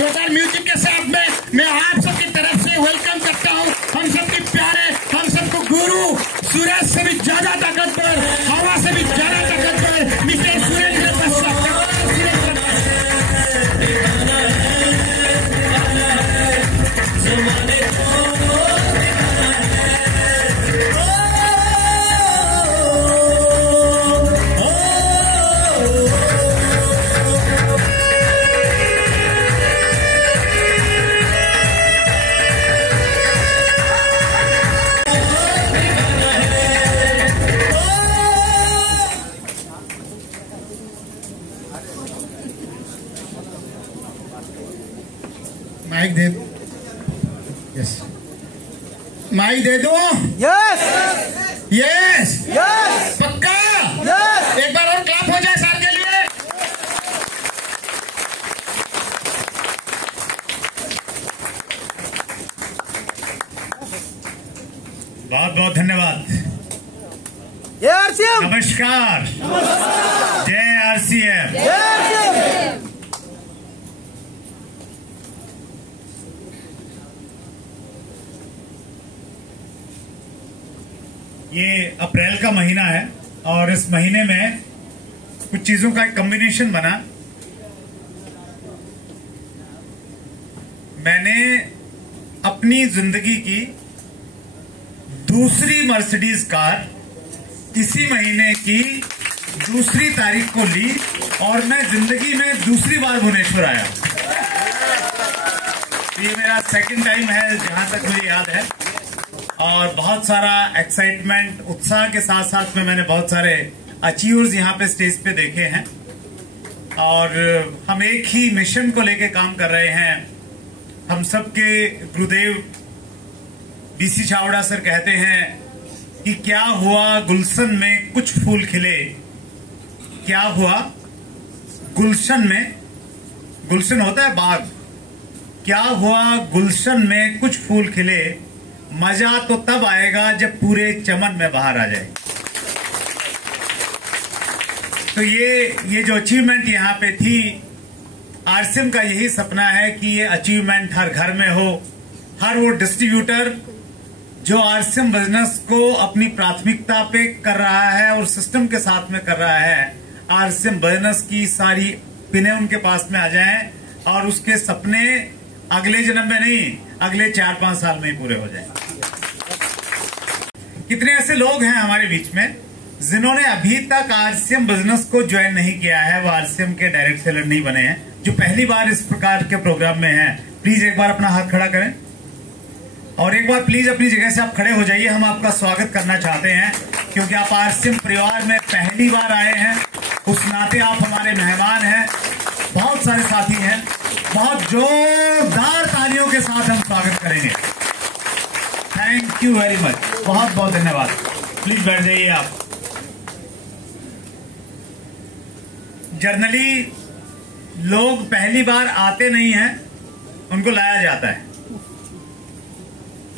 जोरदार म्यूजिक के साथ में मैं आप सबकी तरफ से वेलकम करता हूँ। हम सबके प्यारे, हम सबको गुरु, सूरज से भी ज्यादा ताकतवर, हवा से भी ज्यादा ताकतवर मिस्टर सुरेंद्र कश्यप। माइक दे, यस माइक दे दो। यस यस यस पक्का। यस एक बार और क्लैप हो जाए सर के लिए। बहुत बहुत धन्यवाद। जय आरसीएम, नमस्कार, जय आरसीएम। जय आरसीएम। ये अप्रैल का महीना है और इस महीने में कुछ चीजों का एक कॉम्बिनेशन बना। मैंने अपनी जिंदगी की दूसरी मर्सिडीज कार इसी महीने की 2 तारीख को ली और मैं जिंदगी में दूसरी बार भुवनेश्वर आया। ये मेरा सेकंड टाइम है जहां तक मुझे याद है और बहुत सारा एक्साइटमेंट, उत्साह के साथ साथ में मैंने बहुत सारे अचीवर्स यहाँ पे स्टेज पे देखे हैं और हम एक ही मिशन को लेके काम कर रहे हैं। हम सबके गुरुदेव बीसी छावड़ा सर कहते हैं कि क्या हुआ गुलशन में कुछ फूल खिले, क्या हुआ गुलशन में, गुलशन होता है बाग, क्या हुआ गुलशन में कुछ फूल खिले, मजा तो तब आएगा जब पूरे चमन में बाहर आ जाए। तो ये जो अचीवमेंट यहाँ पे थी, आरसीएम का यही सपना है कि ये अचीवमेंट हर घर में हो। हर वो डिस्ट्रीब्यूटर जो आरसीएम बिजनेस को अपनी प्राथमिकता पे कर रहा है और सिस्टम के साथ में कर रहा है, आरसीएम बिजनेस की सारी पिने उनके पास में आ जाएं और उसके सपने अगले जन्म में नहीं, अगले 4-5 साल में ही पूरे हो जाएं। कितने ऐसे लोग हैं हमारे बीच में जिन्होंने अभी तक आरसीएम बिजनेस को ज्वाइन नहीं किया है, वो आरसीएम के डायरेक्ट सेलर नहीं बने हैं, जो पहली बार इस प्रकार के प्रोग्राम में हैं। प्लीज एक बार अपना हाथ खड़ा करें और एक बार प्लीज अपनी जगह से आप खड़े हो जाइए। हम आपका स्वागत करना चाहते हैं क्योंकि आप आरसीएम परिवार में पहली बार आए हैं, उस नाते आप हमारे मेहमान हैं। बहुत सारे साथी हैं, बहुत जोरदार तालियों के साथ हम स्वागत करेंगे। थैंक यू वेरी मच, बहुत बहुत धन्यवाद। प्लीज बैठ जाइए आप। जनरली लोग पहली बार आते नहीं हैं, उनको लाया जाता है।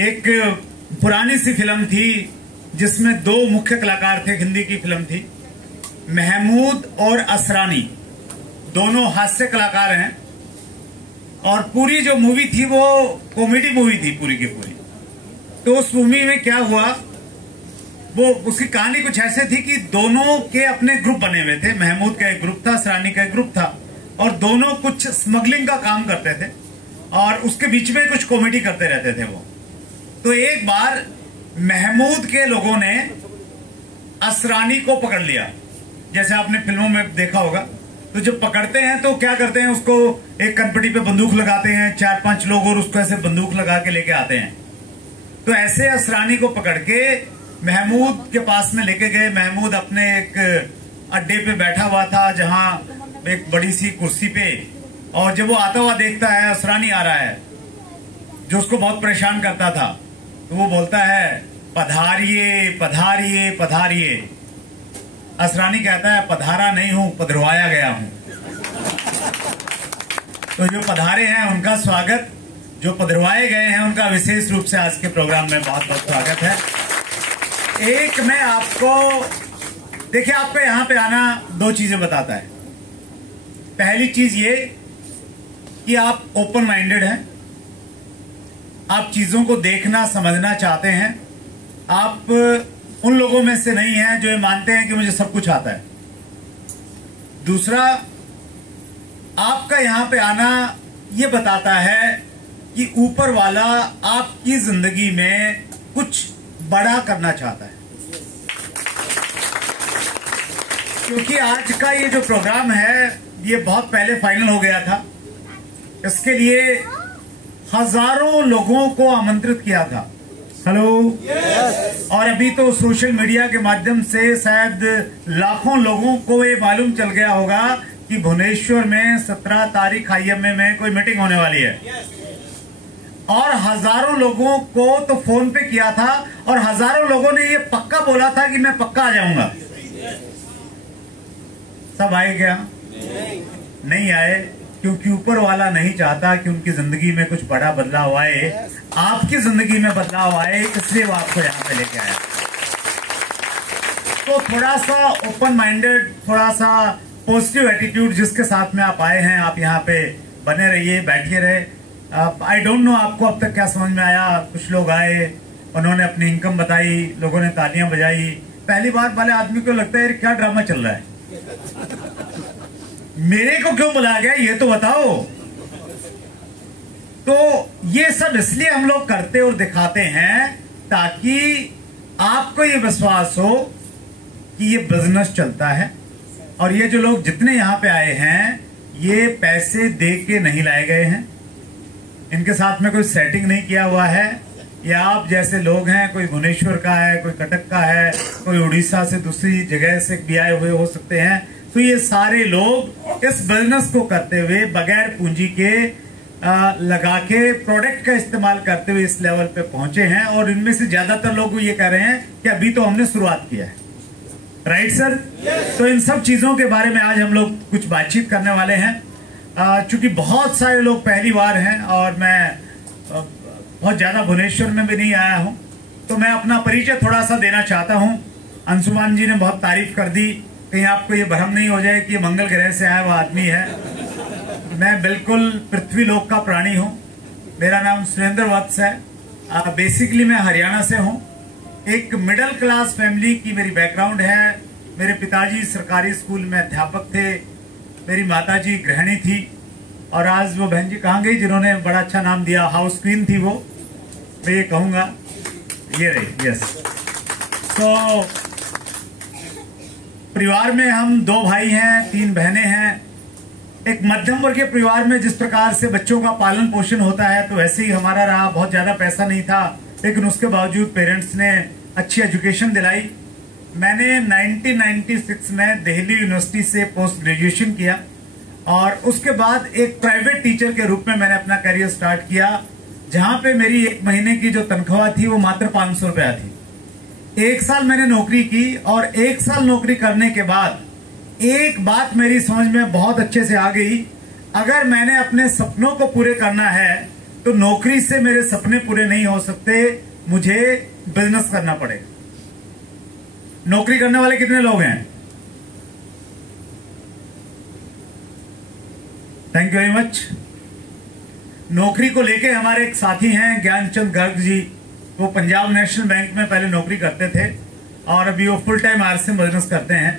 एक पुरानी सी फिल्म थी जिसमें 2 मुख्य कलाकार थे, हिंदी की फिल्म थी, महमूद और असरानी, दोनों हास्य कलाकार हैं और पूरी जो मूवी थी वो कॉमेडी मूवी थी पूरी की पूरी। तो उस मूवी में क्या हुआ, वो उसकी कहानी कुछ ऐसे थी कि दोनों के अपने ग्रुप बने हुए थे। महमूद का एक ग्रुप था, असरानी का एक ग्रुप था और दोनों कुछ स्मगलिंग का काम करते थे और उसके बीच में कुछ कॉमेडी करते रहते थे वो। तो एक बार महमूद के लोगों ने असरानी को पकड़ लिया, जैसे आपने फिल्मों में देखा होगा। तो जब पकड़ते हैं तो क्या करते हैं, उसको एक कनपटी पे बंदूक लगाते हैं, 4-5 लोग और उसको ऐसे बंदूक लगा के लेके आते हैं। तो ऐसे असरानी को पकड़ के महमूद के पास में लेके गए। महमूद अपने एक अड्डे पे बैठा हुआ था जहां एक बड़ी सी कुर्सी पे, और जब वो आता हुआ देखता है असरानी आ रहा है जो उसको बहुत परेशान करता था, तो वो बोलता है पधारिए पधारिए पधारिए। असरानी कहता है पधारा नहीं हूं, पधरवाया गया हूं। तो जो पधारे हैं उनका स्वागत, जो पधरवाए गए हैं उनका विशेष रूप से आज के प्रोग्राम में बहुत बहुत स्वागत है। एक मैं आपको, देखिए आपको यहाँ पे आना 2 चीजें बताता है। पहली चीज ये कि आप ओपन माइंडेड हैं, आप चीजों को देखना समझना चाहते हैं। आप उन लोगों में से नहीं हैं जो ये मानते हैं कि मुझे सब कुछ आता है। दूसरा, आपका यहां पे आना ये बताता है कि ऊपर वाला आपकी जिंदगी में कुछ बड़ा करना चाहता है। क्योंकि आज का ये जो प्रोग्राम है ये बहुत पहले फाइनल हो गया था। इसके लिए हजारों लोगों को आमंत्रित किया था। हेलो। और अभी तो सोशल मीडिया के माध्यम से शायद लाखों लोगों को ये मालूम चल गया होगा कि भुवनेश्वर में 17 तारीख IMA में कोई मीटिंग होने वाली है। और हजारों लोगों को तो फोन पे किया था और हजारों लोगों ने ये पक्का बोला था कि मैं पक्का आ जाऊंगा। सब आए क्या? नहीं आए, क्योंकि ऊपर वाला नहीं चाहता कि उनकी जिंदगी में कुछ बड़ा बदलाव आए, आपकी जिंदगी में बदलाव आए, इसलिए वो आपको यहाँ पे लेके आया। तो थोड़ा सा ओपन माइंडेड, थोड़ा सा पॉजिटिव एटीट्यूड जिसके साथ में आप आए हैं, आप यहाँ पे बने रहिए, बैठिए रहे। आई डोंट नो आपको अब तक क्या समझ में आया। कुछ लोग आए, उन्होंने अपनी इनकम बताई, लोगों ने तालियां बजाई। पहली बार वाले आदमी को लगता है क्या ड्रामा चल रहा है, मेरे को क्यों बुलाया गया ये तो बताओ। तो ये सब इसलिए हम लोग करते और दिखाते हैं ताकि आपको ये विश्वास हो कि ये बिजनेस चलता है। और ये जो लोग जितने यहां पे आए हैं ये पैसे दे के नहीं लाए गए हैं, इनके साथ में कोई सेटिंग नहीं किया हुआ है। ये आप जैसे लोग हैं, कोई भुवनेश्वर का है, कोई कटक का है, कोई उड़ीसा से दूसरी जगह से भी आए हुए हो सकते हैं। तो ये सारे लोग इस बिजनेस को करते हुए बगैर पूंजी के लगा के प्रोडक्ट का इस्तेमाल करते हुए इस लेवल पे पहुंचे हैं। और इनमें से ज्यादातर लोग ये कह रहे हैं कि अभी तो हमने शुरुआत किया है। Right sir? तो इन सब चीजों के बारे में आज हम लोग कुछ बातचीत करने वाले हैं। चूंकि बहुत सारे लोग पहली बार हैं और मैं बहुत ज्यादा भुवनेश्वर में भी नहीं आया हूं, तो मैं अपना परिचय थोड़ा सा देना चाहता हूं। अंशुमान जी ने बहुत तारीफ कर दी, कहीं आपको ये भ्रम नहीं हो जाए कि ये मंगल ग्रह से आया हुआ आदमी है। मैं बिल्कुल पृथ्वी लोक का प्राणी हूं। मेरा नाम सुरेंद्र वत्स है। बेसिकली मैं हरियाणा से हूं। एक मिडिल क्लास फैमिली की मेरी बैकग्राउंड है। मेरे पिताजी सरकारी स्कूल में अध्यापक थे, मेरी माताजी गृहिणी थी, और आज वो बहन जी कहाँ गई जिन्होंने बड़ा अच्छा नाम दिया, हाउस क्वीन थी वो, मैं ये कहूँगा, ये रही। यस। तो परिवार में हम 2 भाई हैं, 3 बहनें हैं। एक मध्यम वर्गीय परिवार में जिस प्रकार से बच्चों का पालन पोषण होता है तो वैसे ही हमारा रहा। बहुत ज्यादा पैसा नहीं था, लेकिन उसके बावजूद पेरेंट्स ने अच्छी एजुकेशन दिलाई। मैंने 1996 में दिल्ली यूनिवर्सिटी से पोस्ट ग्रेजुएशन किया और उसके बाद एक प्राइवेट टीचर के रूप में मैंने अपना करियर स्टार्ट किया, जहां पे मेरी 1 महीने की जो तनख्वाह थी वो मात्र 500 रुपया थी। 1 साल मैंने नौकरी की और 1 साल नौकरी करने के बाद एक बात मेरी समझ में बहुत अच्छे से आ गई, अगर मैंने अपने सपनों को पूरे करना है तो नौकरी से मेरे सपने पूरे नहीं हो सकते, मुझे बिजनेस करना पड़ेगा। नौकरी करने वाले कितने लोग हैं? Thank you very much. नौकरी को लेके हमारे एक साथी हैं ज्ञानचंद गर्ग जी, वो पंजाब नेशनल बैंक में पहले नौकरी करते थे और अभी वो फुल टाइम RCM बिजनेस करते हैं।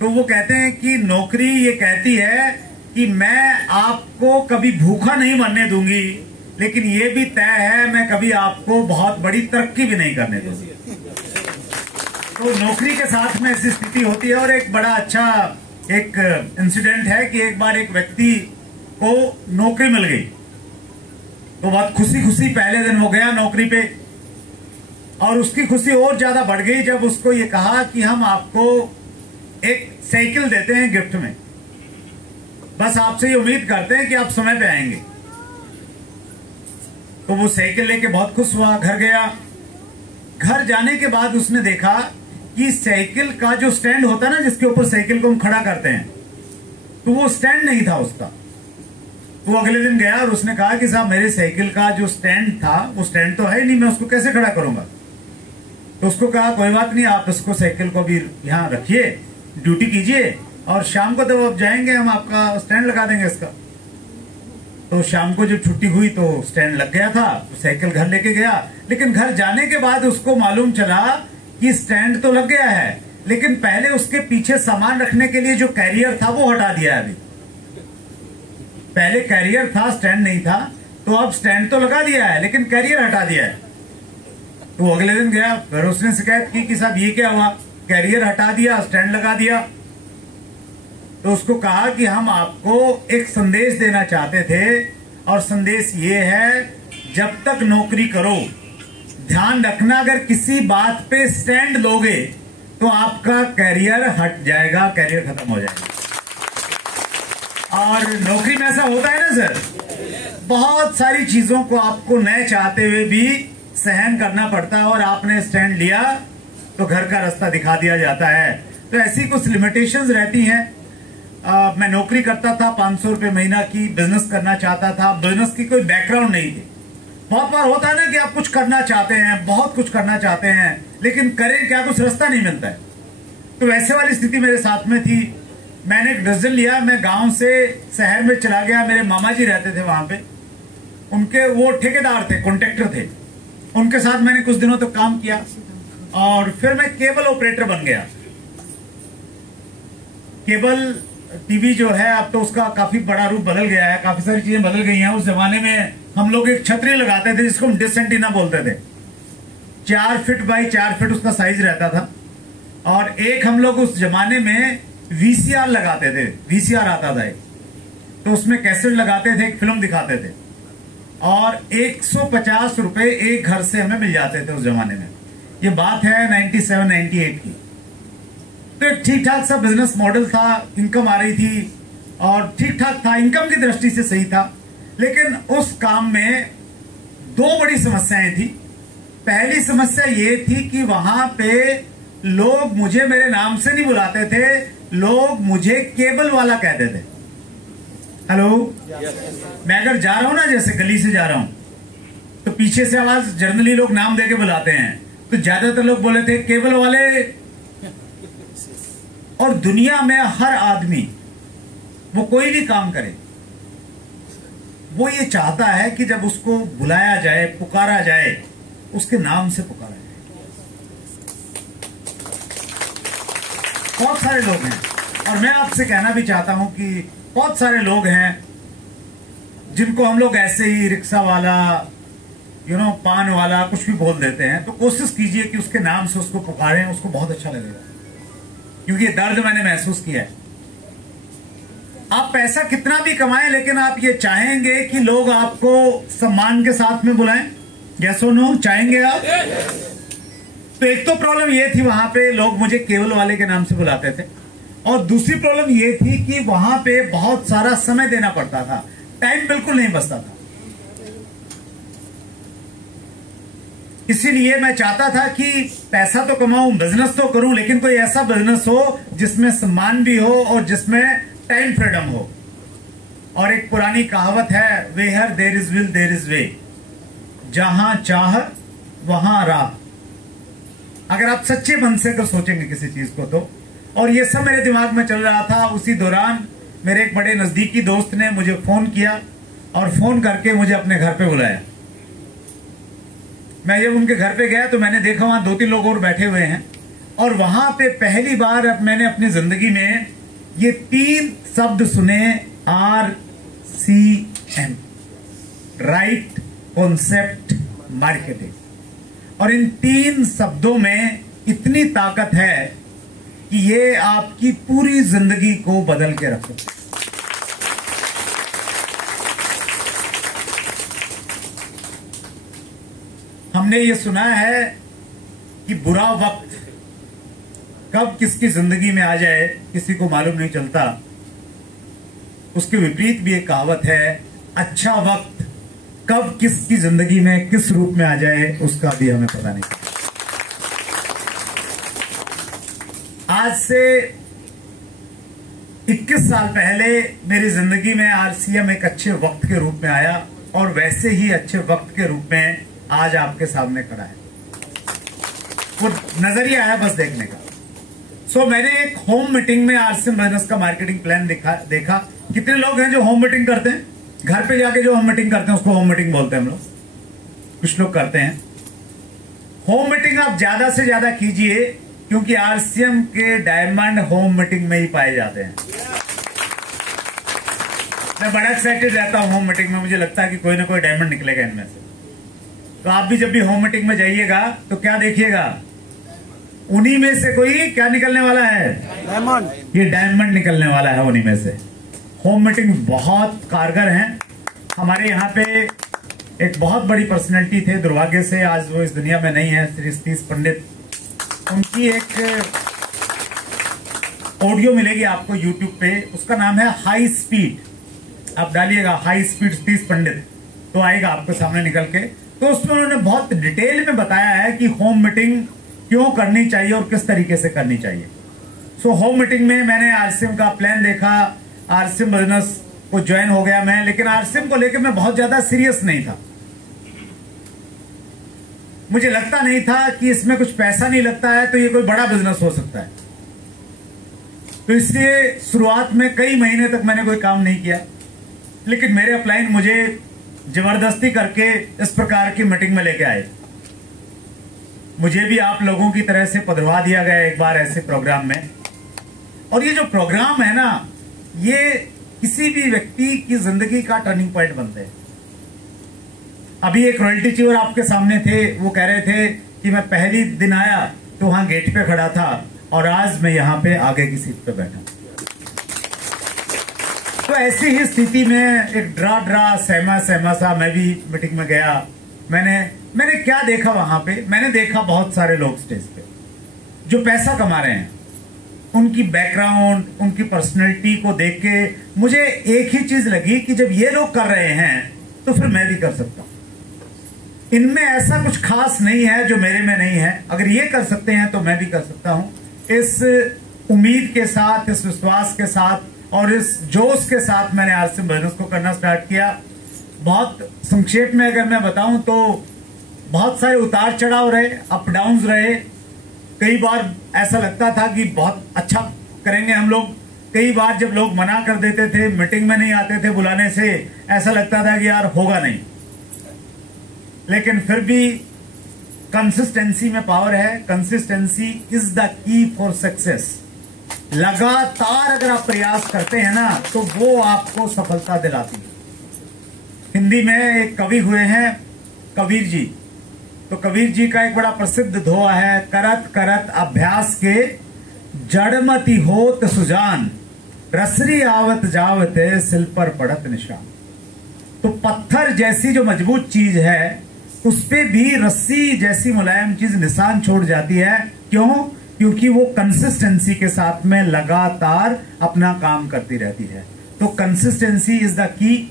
तो वो कहते हैं कि नौकरी ये कहती है कि मैं आपको कभी भूखा नहीं मरने दूंगी, लेकिन ये भी तय है मैं कभी आपको बहुत बड़ी तरक्की भी नहीं करने दूंगी। तो नौकरी के साथ में ऐसी स्थिति होती है। और एक बड़ा अच्छा एक इंसिडेंट है कि एक बार एक व्यक्ति को नौकरी मिल गई, तो बहुत खुशी खुशी पहले दिन वो गया नौकरी पे, और उसकी खुशी और ज्यादा बढ़ गई जब उसको ये कहा कि हम आपको एक साइकिल देते हैं गिफ्ट में, बस आपसे ये उम्मीद करते हैं कि आप समय पे आएंगे। तो वो साइकिल लेके बहुत खुश हुआ, घर गया। घर जाने के बाद उसने देखा कि साइकिल का जो स्टैंड होता है ना, जिसके ऊपर साइकिल को हम खड़ा करते हैं, तो वो स्टैंड नहीं था उसका। वो अगले दिन गया और उसने कहा कि साहब मेरे साइकिल का जो स्टैंड था वो स्टैंड तो है नहीं, मैं उसको कैसे खड़ा करूंगा। तो उसको कहा कोई बात नहीं, आप इसको साइकिल को भी यहाँ रखिए, ड्यूटी कीजिए, और शाम को जब आप जाएंगे हम आपका स्टैंड लगा देंगे इसका। तो शाम को जब छुट्टी हुई तो स्टैंड लग गया था, तो साइकिल घर लेके गया। लेकिन घर जाने के बाद उसको मालूम चला कि स्टैंड तो लग गया है, लेकिन पहले उसके पीछे सामान रखने के लिए जो कैरियर था वो हटा दिया है अभी। पहले कैरियर था, स्टैंड नहीं था, तो अब स्टैंड तो लगा दिया है लेकिन कैरियर हटा दिया है। तो अगले दिन गया, फिर उसने शिकायत की कि साहब ये क्या हुआ, कैरियर हटा दिया, स्टैंड लगा दिया। तो उसको कहा कि हम आपको एक संदेश देना चाहते थे, और संदेश ये है, जब तक नौकरी करो ध्यान रखना, अगर किसी बात पे स्टैंड लोगे तो आपका कैरियर हट जाएगा, कैरियर खत्म हो जाएगा। और नौकरी में ऐसा होता है ना सर, बहुत सारी चीजों को आपको न चाहते हुए भी सहन करना पड़ता है, और आपने स्टैंड लिया तो घर का रास्ता दिखा दिया जाता है। तो ऐसी कुछ लिमिटेशंस रहती हैं। मैं नौकरी करता था 500 रुपए महीना की, बिजनेस करना चाहता था, बिजनेस की कोई बैकग्राउंड नहीं थी। बहुत बार होता है ना कि आप कुछ करना चाहते हैं, बहुत कुछ करना चाहते हैं, लेकिन करें क्या, कुछ रास्ता नहीं मिलता है। तो वैसे वाली स्थिति मेरे साथ में थी। मैंने एक डिसीजन लिया, मैं गांव से शहर में चला गया। मेरे मामा जी रहते थे वहां पे, उनके वो ठेकेदार थे, कॉन्ट्रैक्टर थे, उनके साथ मैंने कुछ दिनों तक काम किया, और फिर मैं केबल ऑपरेटर बन गया। केबल टीवी जो है अब तो उसका काफी बड़ा रूप बदल गया है, काफी सारी चीजें बदल गई हैं। उस जमाने में हम लोग एक छतरी लगाते थे जिसको हम डिश एंटीना बोलते थे। 4 फीट बाई 4 फीट उसका साइज रहता था, और एक हम लोग उस जमाने में वीसीआर लगाते थे, वीसीआर आता था एक, तो उसमें कैसेट लगाते थे, एक फिल्म दिखाते थे, और 150 रुपए एक घर से हमें मिल जाते थे उस जमाने में। ये बात है 97-98 की। तो एक ठीक ठाक सा बिजनेस मॉडल था, इनकम आ रही थी और ठीक ठाक था, इनकम की दृष्टि से सही था। लेकिन उस काम में 2 बड़ी समस्याएं थी। पहली समस्या ये थी कि वहां पे लोग मुझे मेरे नाम से नहीं बुलाते थे, लोग मुझे केबल वाला कहते थे। हेलो, मैं अगर जा रहा हूं ना, जैसे गली से जा रहा हूं, तो पीछे से आवाज जनरली लोग नाम देके बुलाते हैं, तो ज्यादातर लोग बोले थे केबल वाले। और दुनिया में हर आदमी, वो कोई भी काम करे, वो ये चाहता है कि जब उसको बुलाया जाए, पुकारा जाए, उसके नाम से पुकारा जाए। बहुत सारे लोग हैं, और मैं आपसे कहना भी चाहता हूं कि बहुत सारे लोग हैं जिनको हम लोग ऐसे ही रिक्शा वाला, पान वाला कुछ भी बोल देते हैं। तो कोशिश कीजिए कि उसके नाम से उसको पुकारें, उसको बहुत अच्छा लगेगा, क्योंकि ये दर्द मैंने महसूस किया है। आप पैसा कितना भी कमाएं, लेकिन आप ये चाहेंगे कि लोग आपको सम्मान के साथ में बुलाएं। यस और नो, चाहेंगे आप? तो एक तो प्रॉब्लम ये थी, वहां पे लोग मुझे केबल वाले के नाम से बुलाते थे, और दूसरी प्रॉब्लम ये थी कि वहां पे बहुत सारा समय देना पड़ता था, टाइम बिल्कुल नहीं बचता था। इसीलिए मैं चाहता था कि पैसा तो कमाऊं, बिजनेस तो करूं, लेकिन कोई ऐसा बिजनेस हो जिसमें सम्मान भी हो और जिसमें टाइम फ्रीडम हो। और एक पुरानी कहावत है, where there is will there is way, जहां चाह वहां राह। अगर आप सच्चे मन से अगर सोचेंगे किसी चीज को तो, और ये सब मेरे दिमाग में चल रहा था। उसी दौरान मेरे एक बड़े नजदीकी दोस्त ने मुझे फोन किया, और फोन करके मुझे अपने घर पे बुलाया। मैं जब उनके घर पे गया तो मैंने देखा वहां 2-3 लोग और बैठे हुए हैं, और वहां पे पहली बार अब मैंने अपनी जिंदगी में ये 3 शब्द सुने, RCM, राइट कॉन्सेप्ट मार्केटिंग। और इन 3 शब्दों में इतनी ताकत है कि ये आपकी पूरी जिंदगी को बदल के रख सकते। हमने ये सुना है कि बुरा वक्त कब किसकी जिंदगी में आ जाए किसी को मालूम नहीं चलता। उसके विपरीत भी एक कहावत है, अच्छा वक्त कब किसकी जिंदगी में किस रूप में आ जाए उसका भी हमें पता नहीं। आज से 21 साल पहले मेरी जिंदगी में RCM एक अच्छे वक्त के रूप में आया, और वैसे ही अच्छे वक्त के रूप में आज आपके सामने खड़ा है। वो नजरिया है बस देखने का। मैंने एक होम मीटिंग में RCM बिजनेस का मार्केटिंग प्लान देखा। कितने लोग हैं जो होम मीटिंग करते हैं? घर पे जाके जो हम मीटिंग करते हैं उसको होम मीटिंग बोलते हैं हम लोग, कुछ लोग करते हैं। होम मीटिंग आप ज्यादा से ज्यादा कीजिए, क्योंकि आरसीएम के डायमंड होम मीटिंग में ही पाए जाते हैं। मैं बड़ा एक्साइटेड रहता हूं होम मीटिंग में, मुझे लगता है कि कोई ना कोई डायमंड निकलेगा इनमें से। तो आप भी जब भी होम मीटिंग में जाइएगा तो क्या देखिएगा, उन्हीं में से कोई क्या निकलने वाला है, डायमंड। ये डायमंड निकलने वाला है उन्हीं में से। होम मीटिंग बहुत कारगर हैं। हमारे यहाँ पे एक बहुत बड़ी पर्सनैलिटी थे, दुर्भाग्य से आज वो इस दुनिया में नहीं है, श्री सतीश पंडित। उनकी एक ऑडियो मिलेगी आपको यूट्यूब पे, उसका नाम है हाई स्पीड। आप डालिएगा हाई स्पीड सतीश पंडित तो आएगा आपके सामने निकल के। तो उसमें उन्होंने बहुत डिटेल में बताया है कि होम मीटिंग क्यों करनी चाहिए और किस तरीके से करनी चाहिए। सो होम मीटिंग में मैंने आरसीएम का प्लान देखा, आरसीएम बिजनेस को ज्वाइन हो गया मैं, लेकिन आरसीएम को लेकर मैं बहुत ज्यादा सीरियस नहीं था। मुझे लगता नहीं था कि इसमें कुछ पैसा नहीं लगता है तो ये कोई बड़ा बिजनेस हो सकता है। तो इसलिए शुरुआत में कई महीने तक मैंने कोई काम नहीं किया, लेकिन मेरे अपलाइन मुझे जबरदस्ती करके इस प्रकार की मीटिंग में लेके आए। मुझे भी आप लोगों की तरह से पधरवा दिया गया एक बार ऐसे प्रोग्राम में। और ये जो प्रोग्राम है ना, ये किसी भी व्यक्ति की जिंदगी का टर्निंग पॉइंट बनते हैं। अभी एक रॉयल्टी चीवर आपके सामने थे, वो कह रहे थे कि मैं पहली दिन आया तो वहां गेट पे खड़ा था और आज मैं यहाँ पे आगे की सीट पे बैठा। तो ऐसी ही स्थिति में एक ड्रा सहमा सा मैं भी मीटिंग में गया। मैंने क्या देखा वहां पे, मैंने देखा बहुत सारे लोग स्टेज पे जो पैसा कमा रहे हैं। उनकी बैकग्राउंड, उनकी पर्सनैलिटी को देख के मुझे एक ही चीज लगी कि जब ये लोग कर रहे हैं तो फिर मैं भी कर सकता हूं। इनमें ऐसा कुछ खास नहीं है जो मेरे में नहीं है। अगर ये कर सकते हैं तो मैं भी कर सकता हूं। इस उम्मीद के साथ, इस विश्वास के साथ और इस जोश के साथ मैंने आरसीएम बिजनेस को करना स्टार्ट किया। बहुत संक्षेप में अगर मैं बताऊं तो बहुत सारे उतार चढ़ाव रहे, अप डाउन रहे। कई बार ऐसा लगता था कि बहुत अच्छा करेंगे हम लोग। कई बार जब लोग मना कर देते थे, मीटिंग में नहीं आते थे बुलाने से, ऐसा लगता था कि यार होगा नहीं। लेकिन फिर भी कंसिस्टेंसी में पावर है। Consistency is the key for success. लगातार अगर आप प्रयास करते हैं ना तो वो आपको सफलता दिलाती है। हिंदी में एक कवि हुए हैं कबीर जी। तो कबीर जी का एक बड़ा प्रसिद्ध दोहा है, करत करत अभ्यास के जड़मति होत सुजान, रसरी आवत जावत सिल पर पड़त निशान। तो पत्थर जैसी जो मजबूत चीज है उस पे भी रस्सी जैसी मुलायम चीज निशान छोड़ जाती है। क्यों? क्योंकि वो कंसिस्टेंसी के साथ में लगातार अपना काम करती रहती है। तो कंसिस्टेंसी इज द की।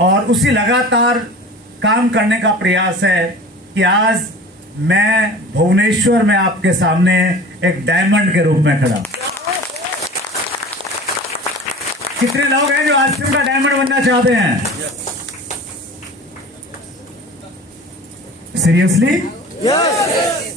और उसी लगातार काम करने का प्रयास है कि आज मैं भुवनेश्वर में आपके सामने एक डायमंड के रूप में खड़ा। कितने लोग हैं जो आरसीएम का डायमंड बनना चाहते हैं? सीरियसली? यस।